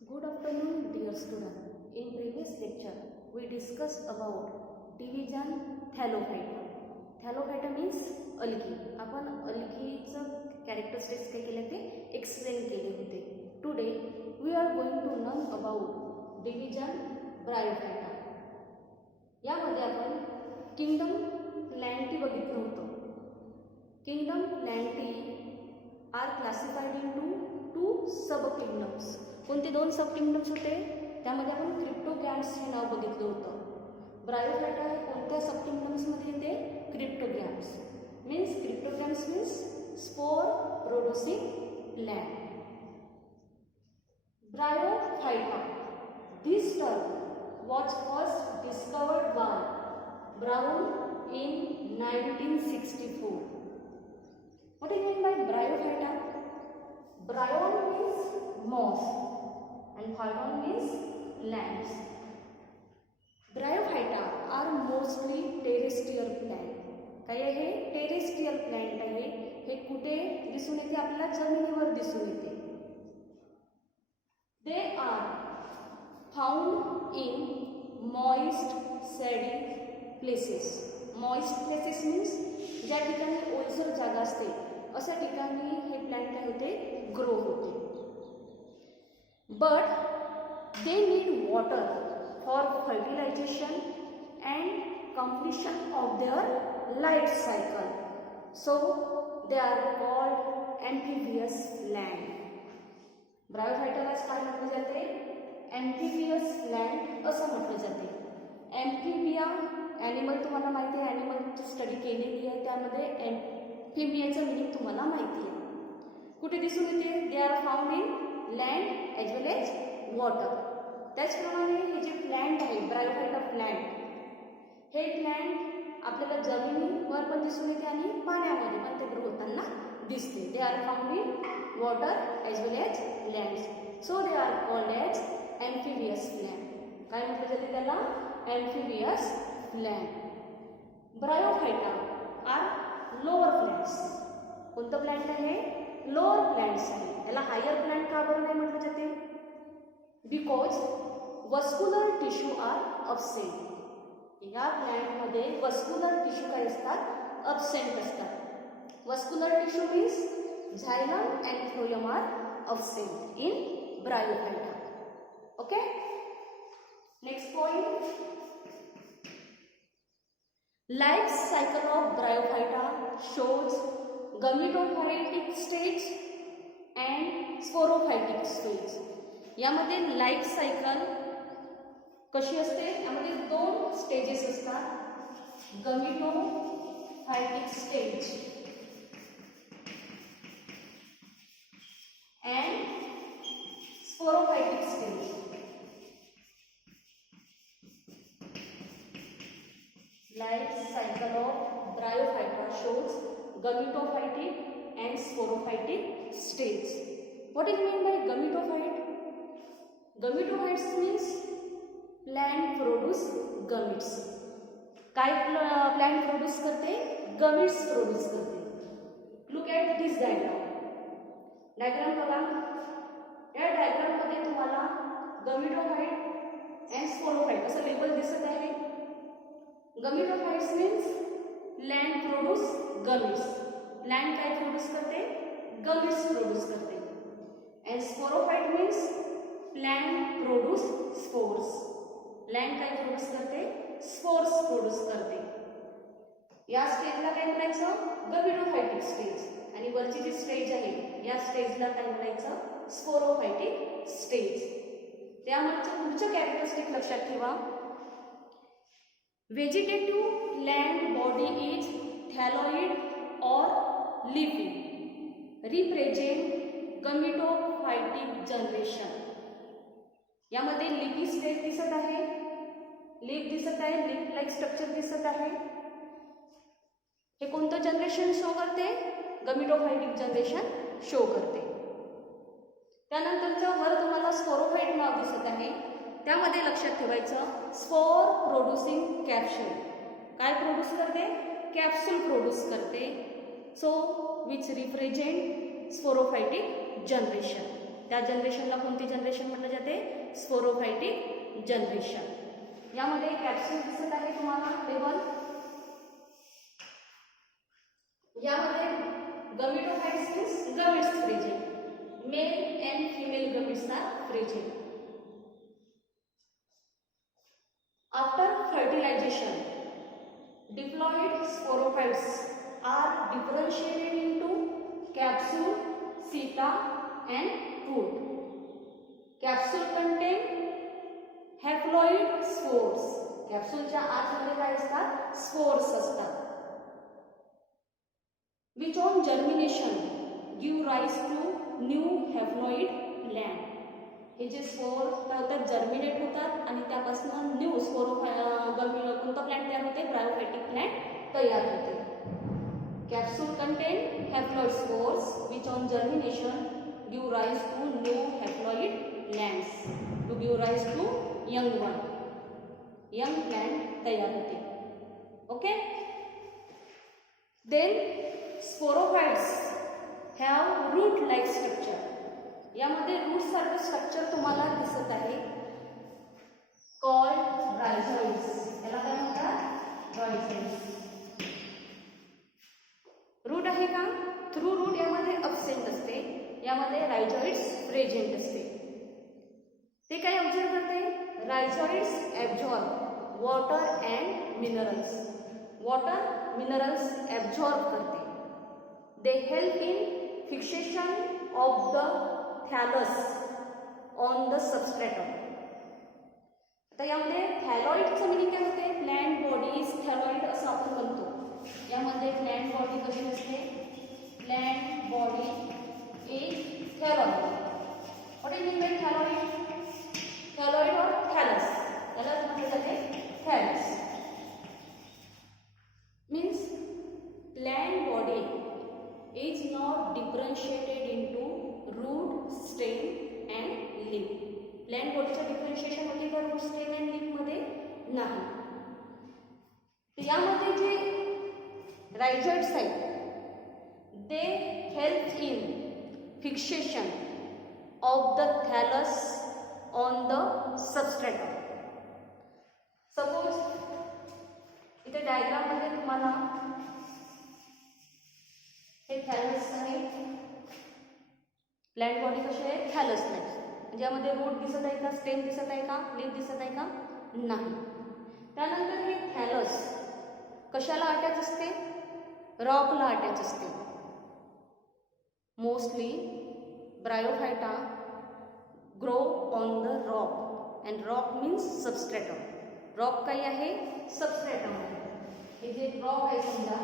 Good afternoon, dear student. In previous lecture, we discussed about division thallophyta. Thallophyta means algae. आपण algaeचं characteristics काय केले ते explain केले होते. Today we are going to learn about division bryophyta. यामध्ये आपण kingdom Plantae बघितलं होतं. Kingdom Plantae are classified into two subkingdoms. कोणते दोन सब किंगडम्स होते त्यामध्ये आपण क्रिप्टोगॅम्स हे नाव बघितलं होतं. ब्रायोफायटा हे कोणत्या सब किंगडम्समध्ये येते? Cryptogams means spore producing plant. Bryophyta this term was first discovered by Brown in 1964. What do you mean by bryophyta? Bryon means moss and phyton means plants. Bryophyta are mostly terrestrial plant. काय आहे? Terrestrial plant आहे. हे कुठे दिसून येते? आपल्याला जमिनीवर दिसून येते. They are found in moist shady places. Moist places means ज्या ठिकाणी ओलसर जागा असते अशा ठिकाणी हे प्लांट काय होते? ग्रो होते. But they need water for fertilization and completion of their life cycle. So they are called amphibious plant. ब्रायोफायटालाच काय म्हटले जाते? एम्फिबियस प्लांट असं म्हटले जाते. एम्फिबिया ॲनिमल तुम्हाला माहिती आहे, ॲनिमलची स्टडी केलेली आहे, त्यामध्ये एम्फिबियाचं मिनिंग तुम्हाला माहिती आहे. कुठे दिसून येते? They are found in land as well as water. त्याचप्रमाणे हे जे प्लांट आहे ब्रायोफायटा प्लांट, हे प्लांट आपल्याला जमिनीवर पण दिसून येते आणि पाण्यामध्ये पण ते ग्रो होताना दिसते. They are found in water as well as lands. So they are called as amphibious plant. काय म्हटलं जाते त्याला? Amphibious plant. Bryophyta are lower plants. कोणतं प्लांट आहे? लोअर प्लांट्स आहे. याला हायर प्लांट का बरं नाही म्हटलं जाते? Because vascular tissue are absent. या प्लांटमध्ये वस्क्युलर टिश्यू काय असतात? अब्सेंट असतात. Vascular tissue means xylem and phloem are absent in bryophyta. Okay, next point. Life cycle of Bryophyta shows gametophytic stage and sporophytic stage. यामध्ये life cycle कशी असते? यामध्ये दोन स्टेजेस असतात. गमेटोफायटिक stage and sporophytic stage. Life cycle of Bryophyta shows gametophytic and sporophytic stage. What is meant by gametophyte? Gametophytes means plant produce gametes. काय plant produce करते? Gametes produce करते. Look at this diagram बघा. या diagram मध्ये तुम्हाला gametophyte and sporophyte असं label दिसत आहे. Gametophytes means plant produce gametes. Plant काय प्रोड्यूस करते? गमेट्स प्रोड्यूस करते. And sporophyte means plant produce spores. Plant काय प्रोड्यूस करते? स्पोर्स प्रोड्यूस करते. या स्टेजला काय म्हणायचं? Gametophytic stage. आणि वरची जी स्टेज आहे या स्टेजला काय म्हणायचं? Sporophytic stage. त्यामुळे पुढचं कॅरेक्टरिस्टिक लक्षात ठेवा. Vegetative plant body is thalloid or leafy. Represent gametophytic generation. यामध्ये लिफी स्टेज दिसत आहे, लीफ दिसत आहे, लीफ लाईक स्ट्रक्चर दिसत आहे. हे कोणतं जनरेशन शो करते? गमेटोफायटिक जनरेशन शो करते. त्यानंतरच्या वर तुम्हाला स्पोरोफाइट नाव दिसत आहे. त्यामध्ये लक्षात ठेवायचं स्पोर प्रोड्युसिंग कॅप्सूल. काय प्रोड्यूस करते? कॅप्सूल प्रोड्यूस करते. So which represent sporophytic generation. त्या जनरेशनला कोणती जनरेशन म्हटलं जाते? स्पोरोफायटिक जनरेशन. यामध्ये कॅप्सूल दिसत आहे तुम्हाला टेबल. यामध्ये gametophytes means gametes present. Male and female gametes are present. After fertilisation, diploid sporophytes are differentiated into capsule, seta and fruit. Capsule contain haploid spores. कॅप्सूलच्या आतमध्ये काय असतात? स्पोर्स असतात. Which on germination give rise to new haploid gland. हे जे spore काय होतात? Germinate होतात आणि त्यापासून न्यू कोणता प्लॅन्ट तयार होते? ब्रायोफायटिक प्लॅन्ट तयार होते. Capsule contain haploid spores which on germination give rise to new haploid glands to give rise to young one. Young plant तयार होते. Okay. Then sporophytes have root like structure. यामध्ये root सारखं structure तुम्हाला दिसत आहे. Called rhizoids. याला काय म्हणतात? रायझोइड्स. रूट आहे का? थ्रू रूट यामध्ये अब्सेंट असते. यामध्ये रायझोइड्स प्रेझेंट असते. ते काय ऑब्झर्व करते? Rhizoids absorb water and minerals. Water minerals absorb करते. They help in fixation of the thallus on the substratum. आता यामध्ये थॅलॉइडचं मिनिंग काय होते? प्लॅन्ट बॉडी इज थॅलॉइड असं आपण म्हणतो. यामध्ये प्लॅन्ट बॉडी कशी असते? Plant body is thalloid. What is mean by thalloid? Thalloid और थॅलस याला म्हटलं जाते thallus. Means plant body is not differentiated into root, stem and leaf. Plant बॉडीचं डिफरन्शिएशन होते का रूट, स्टेम अँड लीफ मध्ये? नाही. यामध्ये जे रायझोइड्स आहेत they help in fixation of the thallus on the substratum. Suppose इथे डायग्राम मध्ये तुम्हाला हे थॅलस आहे. प्लॅन्ट बॉडी कशी आहे? थॅलस टाइप. ज्यामध्ये रूट दिसत आहे का? स्टेम दिसत आहे का? लीफ दिसत आहे का? नाही. त्यानंतर हे थॅलस कशाला अटॅच असते? रॉकला अटॅच असते. Mostly Bryophyta grow on the rock and rock means substratum. Rock काही आहे? सबस्ट्रेटम आहे. हे जे रॉक आहे समजा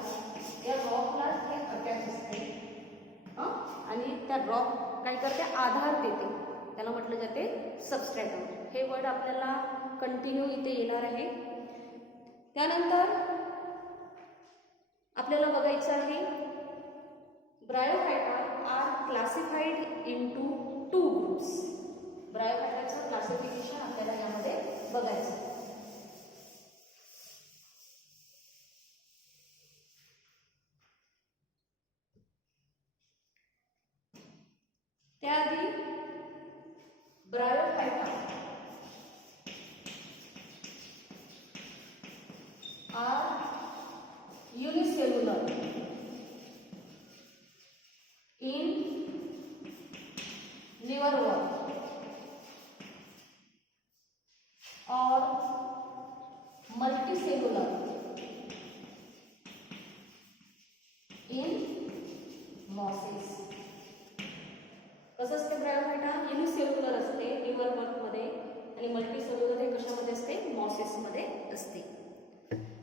या रॉकला हे अटॅच असते आणि त्या रॉक काय करते? आधार देते. त्याला म्हटलं जाते सबस्ट्रेटम. हे वर्ड आपल्याला कंटिन्यू इथे येणार आहे. त्यानंतर आपल्याला बघायचं आहे bryophyta are classified into 2 groups. ब्रायोफायटाचं क्लासिफिकेशन आपल्याला यामध्ये बघायचं आहे. त्याआधी bryophyta are unicellular in liverwort और मल्टीसेल्युलर इन मॉसेस. कसं असते ब्रायोफायटा? युनिसेल्युलर असते लिव्हर बल्बमध्ये आणि मल्टीसेल्युलर हे कशामध्ये असते? मॉसेसमध्ये असते.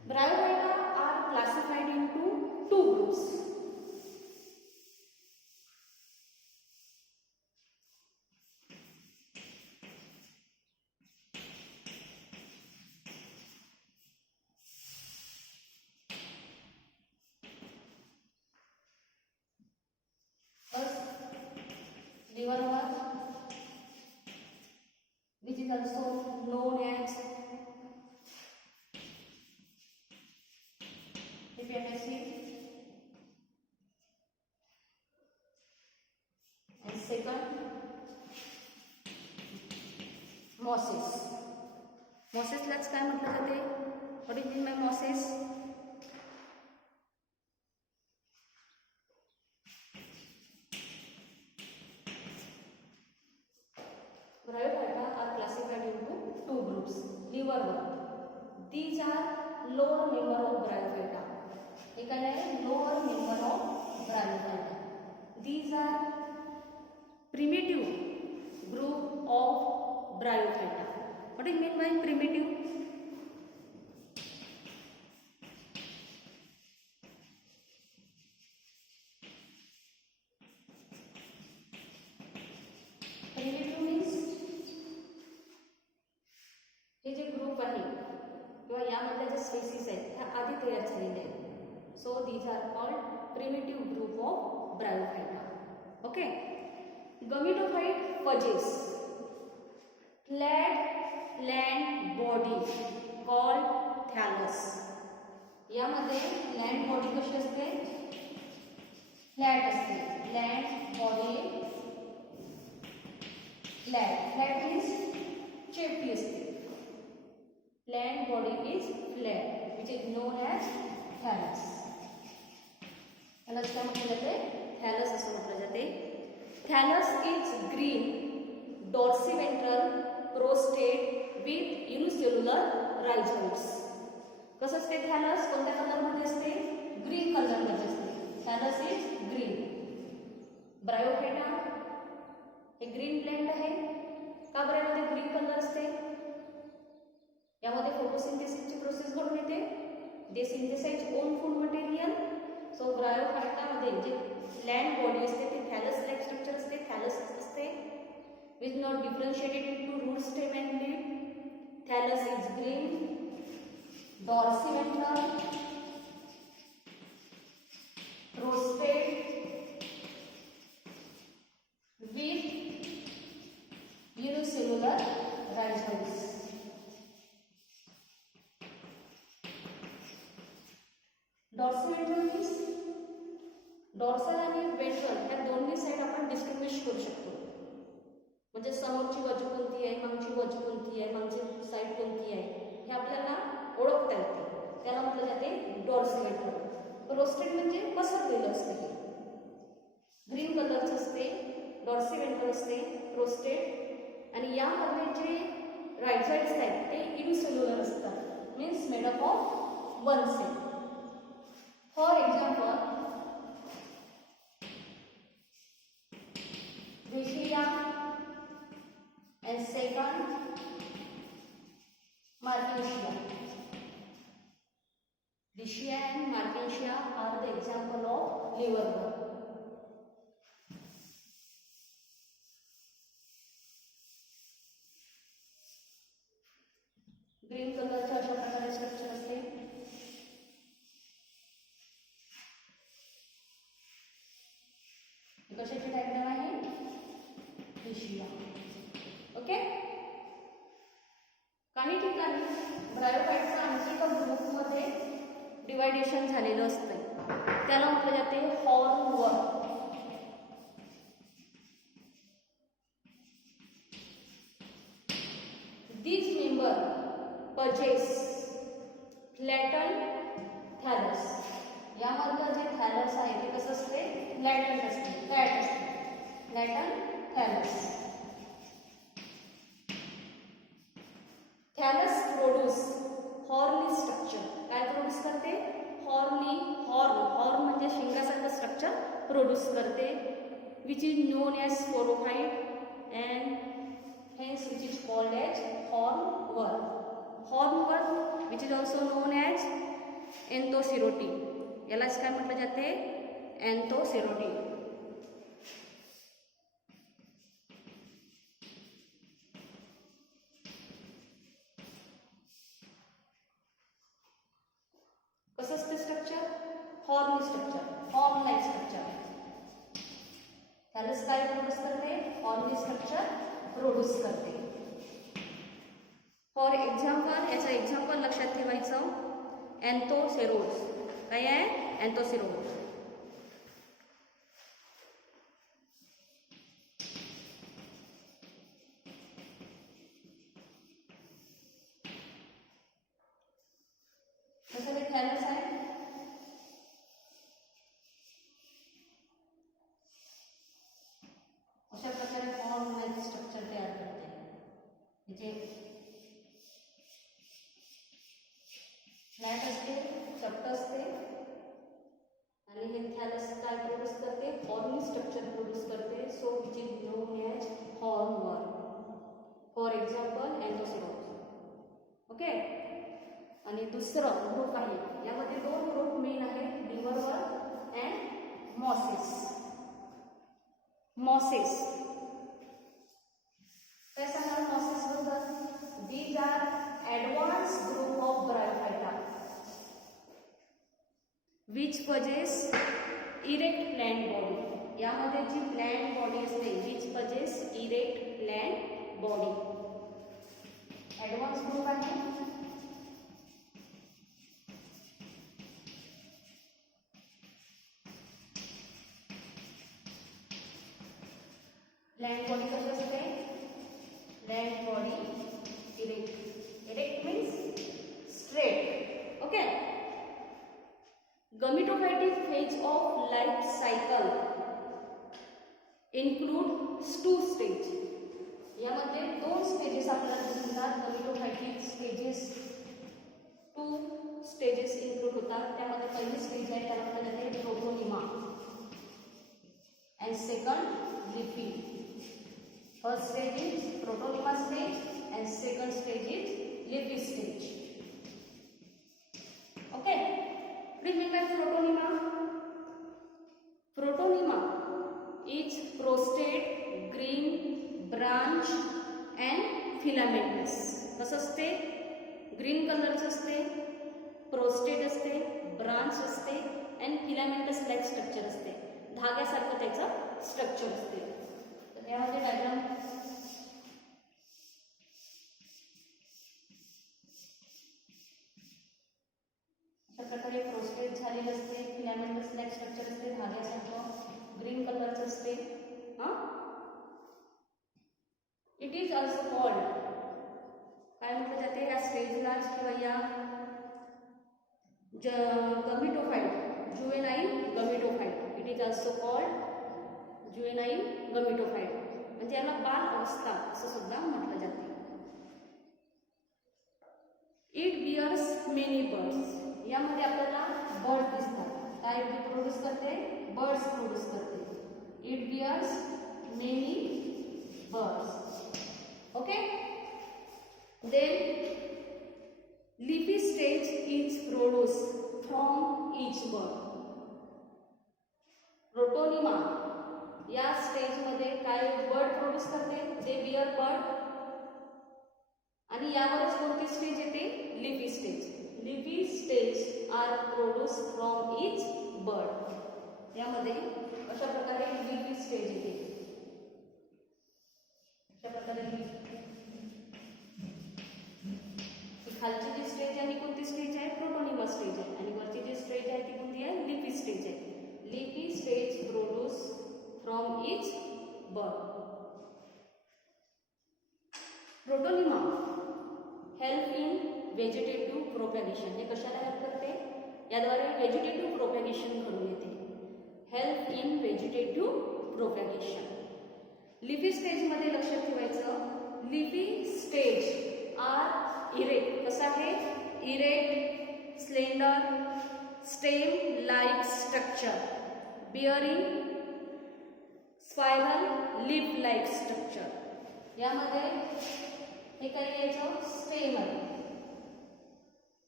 Bryophyta are classified into 2 groups. Liver wall, which is also known as mosses. मॉसेसलाच काय म्हटलं जाते? What is mean by mosses? Bryophyta are classified into two groups. Liver one. These are lower member of Bryophyta. एक आहे lower member of Bryophyta. These are primitive group of Bryophyta. What is mean by primitive? Primitive means हे जे group आहे किंवा यामधल्या ज्या spaces आहेत ह्या आधी तयार झालेल्या आहेत. So these are called primitive group of bryophyta. Okay. Gametophyte possess flat land body called thallus. यामध्ये लँड बॉडी कशी असते? फ्लॅट असते. Land body flat. Flat means चेपटी असते. Land body is flat, which is known as thallus. यालाच काय म्हटलं जाते? थॅलस असं म्हटलं जाते. Thallus is green dorsiventral prostrate with unicellular rhizoids. कसं असते थॅलस? कोणत्या कलरमध्ये असते? ग्रीन कलरमध्ये असते. Thallus is green. ब्रायोफायटा हे ग्रीन प्लांट आहे. का बरं यामध्ये ग्रीन कलर असते? यामध्ये फोटोसिंथेसिसची प्रोसेस घडून येते. They synthesise own food material. So ब्रायोफायटामध्ये जे लँड बॉडी असते ते थॅलस लाईक स्ट्रक्चर असते. थॅलस असते which not differentiated into root stem and leaf. Thallus is green dorsiventral prostrate with unicellular rhizoids. Dorsiventral means dorsal आणि ventral ह्या दोन्ही side आपण डिस्टिंग्विश करू शकतो. म्हणजे समोरची बाजू कोणती आहे, मागची बाजू कोणती आहे, मागची साईड कोणती आहे हे आपल्याला ओळखता येते. त्याला म्हटलं जाते डॉर्सिव्हेंट्रल. प्रोस्टेट म्हणजे पसरलेलं असते. ग्रीन कलरचं असते. डॉर्सिव्हेंट्रल असते. प्रोस्टेट आणि यामध्ये जे राइझोइड्स आहेत ते युनिसेल्युलर असतात. Means made up of one cell. For example, Rishia and second Markensia. Rishia and Markensia are the example of liverworm. Green कलरचं अशा प्रकारे स्ट्रक्चर असते. कशाची डायग्राम आहे? रिशिया. ओके. काही ठिकाणी ब्रायोफाइटचं आणखी एका ग्रुपमध्ये डिवायडेशन झालेलं असतं. त्याला म्हटलं जाते हॉर्नवर्म. These member possess flattened thallus. यामधलं जे थॅलस आहे ते कसं असते? फ्लॅटन असते. फ्लॅट असते. Flatten thallus. Thallus produce horny structure. काय प्रोड्यूस करते? हॉर्नी. हॉर्न म्हणजे शिंगासारखं स्ट्रक्चर प्रोड्यूस करते. Which is known as sporophyte and hence which is called as hornwort. Hornwort which is also known as anthocerotae. यालाच काय म्हटलं जाते? एन्थोसिरोटी. कसं असते structure? Horn structure. Horn like structure. Thallus काय प्रोड्यूस करते? हॉर्न स्ट्रक्चर प्रोड्यूस करते. For example, याचं एक्झाम्पल लक्षात ठेवायचं. एन्थोसेरोड्स. काय आहे? एन्थोसेरोड्स. कसं ते थॅलस आहे, अशा प्रकारे हॉर्न लाईक स्ट्रक्चर तयार करते. जे फ्लॅट असते, चपट असते आणि हे थॅलस काय प्रोड्यूस करते, हॉर्नी स्ट्रक्चर प्रोड्यूस करते. So which is known as hornwort. For example anthoceros. Okay. आणि दुसरं ग्रुप आहे, यामध्ये दोन ग्रुप मेन आहेत, लिव्हरवर्म अँड मॉसेस. मॉसेस काय सांगणार मॉसेस बद्दल? These are advance group of bryophyta which possess erect plant body. यामध्ये जी प्लॅन्ट बॉडी असते, which possess erect plant body, advance group आहे. प्लॅन्ट बॉडी कशी असते? Plant body erect. Erect means straight. Okay. Gametophytic phase of life cycle include 2 stage. यामध्ये 2 stages आपल्याला दिसतात. गमिटोफायटिक stages 2 stages include होतात. त्यामध्ये पहिली स्टेज आहे त्याला म्हटलं जाते protonema and second leafy. First stage is protonema stage and second stage is leafy stage. Okay. Please look at protonema. Protonema is prostate, green, branch and filamentous. कसं असते? Green कलरचं असते, प्रोस्टेट असते, ब्रांच असते अँड फिलामेंटस लाईक स्ट्रक्चर असते. धाग्यासारखं त्याचं structure असते. तर यामध्ये डायग्राम प्रकारे प्रोस्टेट झालेलं असते, फिलामेंटस लाईक स्ट्रक्चर असते, धाग्यासारखं, ग्रीन कलरचं असते. इट इज ऑल्सो कॉल्ड, काय म्हटलं जाते या स्टेजला किंवा या gametophyte, juvenile gametophyte. It is also called juvenile gametophyte, म्हणजे याला बाल अवस्था असं सुद्धा म्हटलं जाते. It bears many buds. यामध्ये आपल्याला बर्ड दिसतात. काय प्रोड्यूस करते? बर्ड्स प्रोड्यूस करते. It bears many buds. Okay. Then leafy stage is produce from each bud. Protonema या स्टेजमध्ये काय बर्ड प्रोड्यूस करते? They bear bud. आणि यावरच कोणती स्टेज येते? Leafy stage. Leafy stage are produce from each bird. यामध्ये अशा प्रकारे लिपी स्टेज येते. अशा प्रकारे खालची जी स्टेज आहे ही कोणती स्टेज आहे? प्रोटोनिमा स्टेज आहे. आणि वरची जी स्टेज आहे ती कोणती आहे? लिपी स्टेज आहे. Leafy stage produce from each bud. Protonema help in vegetative propagation. हे कशाला हेल्प करते? याद्वारे व्हेजिटेटिव्ह प्रोपॅगेशन घडून येते. Help in vegetative propagation. लिपी स्टेजमध्ये लक्षात ठेवायचं, लिपी स्टेज आर इरेक्ट. कसं आहे? Erect, slender, stem like structure, bearing spiral leaf like structure. यामध्ये हे काय यायचं? स्टेम आहे,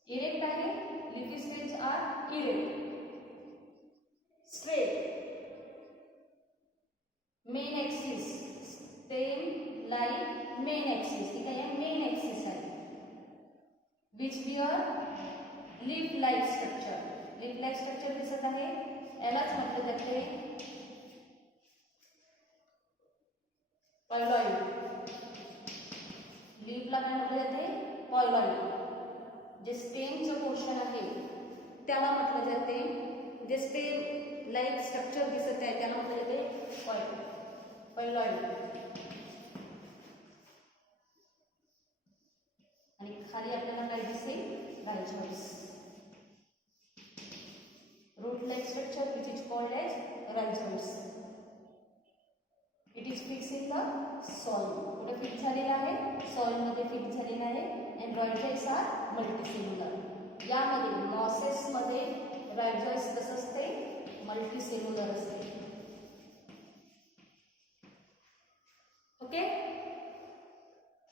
इरेक्ट आहे. Leafy stage are erect, straight, main axis, stem like main axis. ठीक आहे, मेन एक्सिस आहे. Which bear leaf like structure. Leaf like structure दिसत आहे, यालाच म्हटलं जाते पॉइलॉइड. लीफला काय म्हटलं जाते? पॉइलॉइड. जे स्टेमचं पोर्शन आहे त्याला म्हटलं जाते, जे स्टेम लाईक स्ट्रक्चर दिसत आहे त्याला म्हटलं जाते पॉइलॉइड. आणि खाली आपल्याला काय दिसेल? रायझोइड्स. called as rhizoids. It is fixed in the soil. कुठे फिक्स झालेला आहे? सॉइल मध्ये फिक्स झालेला आहे. and rhizoids are multicellular. यामध्ये मॉसेस मध्ये rhizoids कसं असते? मल्टीसेल्युलर असते. Okay,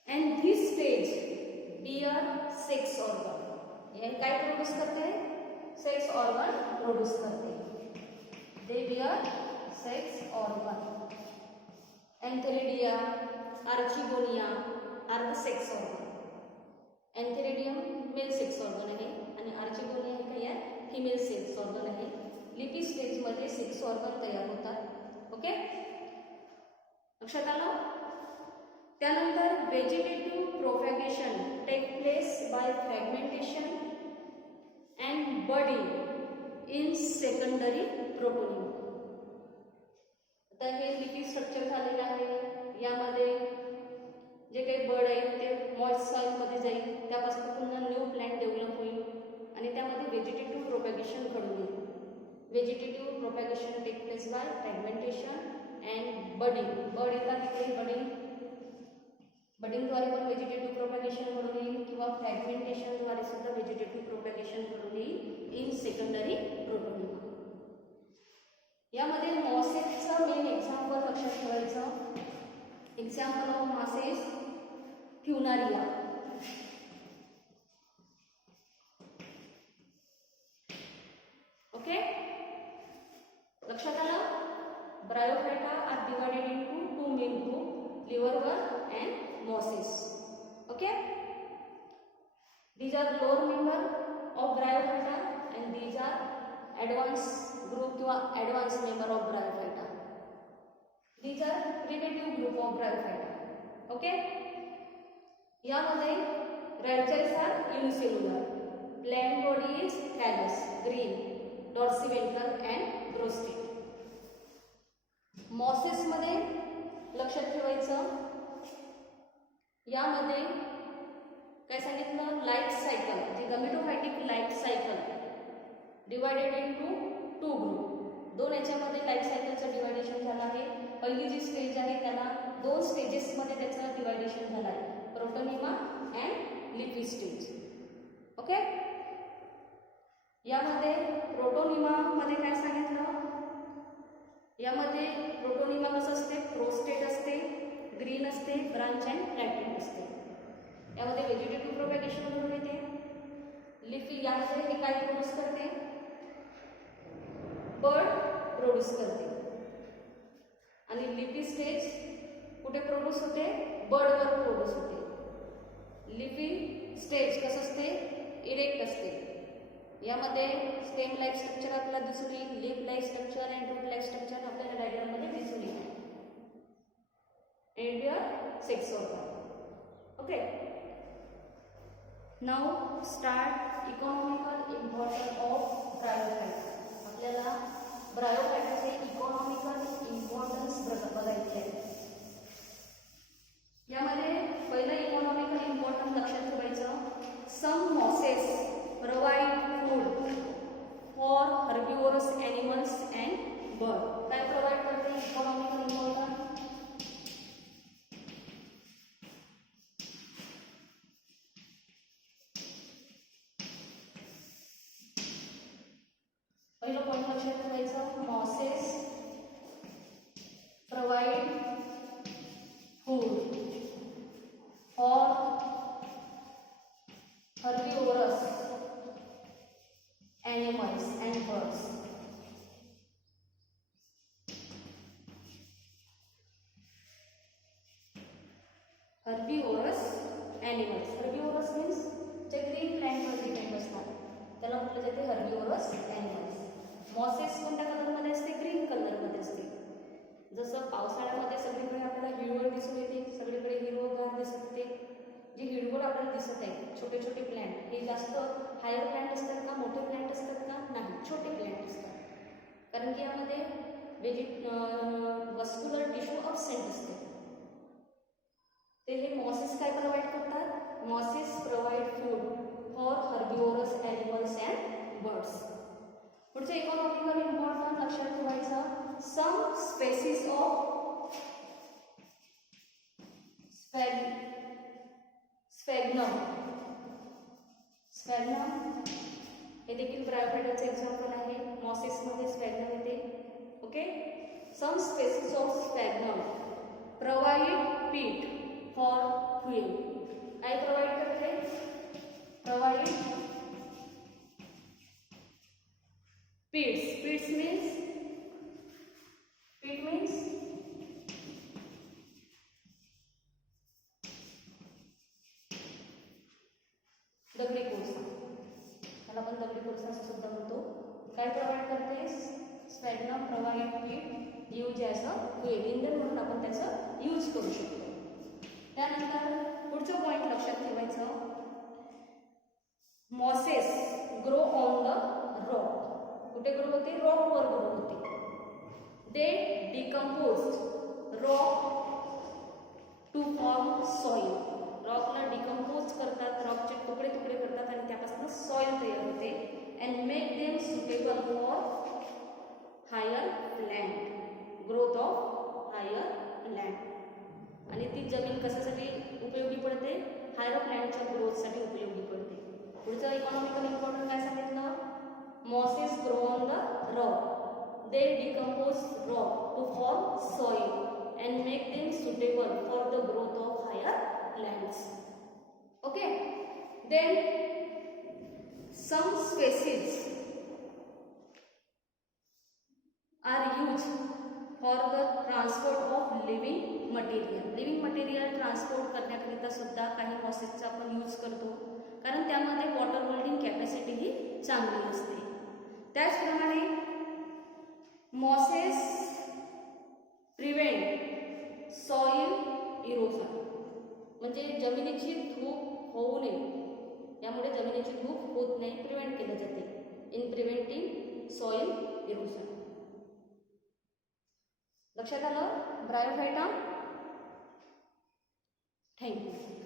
and this stage bear sex organ. ये काय प्रोड्यूस करते? सेक्स ऑर्गन प्रोड्यूस करते. They bear sex organ. Antheridia, Archegonia are the sex organ. Antheridium male sex organ आहे आणि Archegonia हे काय आहे? फिमेल सेक्स ऑर्गन आहे. लिपी स्टेज मध्ये सेक्स ऑर्गन तयार होतात. ओके, लक्षात आलं? त्यानंतर vegetative propagation take place by fragmentation and budding in secondary protonema. आता हे लिपी स्ट्रक्चर झालेलं आहे. यामध्ये जे काही बड आहे ते मॉइस्ट सॉइल मध्ये जाईल. त्यापासून पुन्हा न्यू प्लांट डेव्हलप होईल आणि त्यामध्ये व्हेजिटेटिव्ह प्रोपॅगेशन घडून येईल. Vegetative propagation take place by fragmentation and budding. Bud येतात तिथे बडिंगद्वारे पण व्हेजिटेटिव्ह प्रोपॅगेशन घडून येईल किंवा फ्रॅगमेंटेशनद्वारे सुद्धा व्हेजिटेटिव्ह प्रोपॅगेशन घडून येईल इन सेकंडरी प्रोटोनियम. यामध्ये मॉसेसचं मेन एक्झाम्पल लक्षात ठेवायचं. Example of mosses funaria. Okay, लक्षात आलं? Bryophyta are divided into two main group, liverworm and mosses. Okay, these are lower member of Bryophyta and these are advanced group किंवा advanced member of Bryophyta. These are primitive group of Bryophyta. Okay, यामध्ये rhizoids are unicellular. Plant body is callous, green, dorsiventral and grostate. Mosses मध्ये लक्षात ठेवायचं, यामध्ये काय सांगितलं? Life cycle, जी gametophytic life cycle divided into two group. दोन याच्यामध्ये लाईफ सायकलचं डिवायडेशन झालं आहे. पहिली जी स्टेज आहे त्याला दोन स्टेजेसमध्ये त्याचं डिवायडेशन झालं आहे, प्रोटोनिमा अँड लिपी स्टेज. ओके, यामध्ये प्रोटोनिमा मध्ये काय सांगितलं? यामध्ये प्रोटोनिमा कसं असते? प्रोस्टेट असते, ग्रीन असते, ब्रांच अँड फ्रॅगमेंट असते. यामध्ये व्हेजिटेटिव्ह प्रोपॅगेशन घडून येते. लिफी यामध्ये हे काय प्रोड्यूस करते? बड प्रोड्यूस करते. आणि लिफी स्टेज कुठे प्रोड्यूस होते? बडवर प्रोड्यूस होते. लिफी स्टेज कसं असते? इरेक्ट असते. यामध्ये स्टेम लाईफ स्ट्रक्चर आपल्याला दिसून येईल, leaf like structure and root like structure आपल्याला डायग्राममध्ये दिसून येईल. and your sex organ. Okay, now start economical importance of bryophyta. आपल्याला ब्रायोफायटाचे इकॉनॉमिकल इम्पॉर्टन्स बघायचे आहे. यामध्ये पहिलं इकॉनॉमिकल इम्पॉर्टन्स लक्षात ठेवायचं. Some mosses provide food for herbivorous animals and bird. काय प्रोव्हाइड करते इकॉनॉमिकल इम्पॉर्टन्स? पहिलं पॉइंट लक्षात ठेवायचं. Mosses provide food for herbivorous animals and birds. Herbivorous animals. Herbivorous means जे ग्रीन प्लांटवर डिपेंड असतात त्याला म्हटलं जाते herbivorous animals. मॉसेस कोणत्या कलरमध्ये असते? ग्रीन कलरमध्ये असते. जसं पावसाळ्यामध्ये सगळीकडे आपल्याला हिरवळ दिसून येते, सगळीकडे हिरवगार दिसत होते. जे हिरवळ आपल्याला दिसत आहे छोटे छोटे प्लांट हे जास्त हायर प्लांट असतात का, मोठे प्लांट असतात का? नाही, छोटे प्लांट असतात. कारण की यामध्ये वस्क्युलर टिश्यू अबसेंट असते. ते हे मॉसेस काय प्रोव्हाइड करतात? Mosses provide food for herbivores animals and birds. पुढचं इकॉनॉमिकल इम्पॉर्टंट लक्षात ठेवायचं. सम स्पेसिस ऑफ स्फॅग्नम हे देखील ब्रायोफायटाचं एक्झाम्पल आहे. मॉसेसमध्ये स्फॅग्नम येते. ओके. Some species of sphagnum provide peat for fuel. काय प्रोव्हाइड करते? Provide peats means peat means दगडी कोळसा. त्याला आपण दगडी कोळसा असं सुद्धा म्हणतो. काय प्रोव्हाइड करते? स्फॅग्नम प्रोव्हाइड पीट यूज ॲज अ फ्युएल. इंधन म्हणून आपण त्याचं यूज करू शकतो. त्यानंतर पुढचं पॉईंट लक्षात ठेवायचं. Mosses grow on the rock. कुठे ग्रो होते? रॉकवर ग्रो होते. They decomposed rock to form soil. रॉकला डिकम्पोज करतात, रॉकचे तुकडे तुकडे करतात आणि त्यापासून सॉइल तयार होते. And make them suitable for higher land. Growth of higher land. आणि ती जमीन कशासाठी उपयोगी पडते? हायर लँडच्या ग्रोथसाठी उपयोगी पडते. पुढचं इकॉनॉमिकल इम्पॉर्टंट काय सांगितलं? Mosses grow on the rock. They decompose rock to form soil and make them suitable for the growth of higher lands. Okay. Then some species are used for the transport of living material. Living material transport करण्याकरिता सुद्धा काही मॉसेसचा आपण use करतो, कारण त्यामध्ये water holding capacity ही चांगली असते. त्याचप्रमाणे मॉसेस प्रिव्हेंट सॉइल इरोजन. म्हणजे जमिनीची धूप होऊ नये, यामुळे जमिनीची धूप होत नाही, प्रिव्हेंट केलं जाते. In preventing soil erosion. लक्षात आलं? ब्रायोफायटा. थँक्यू.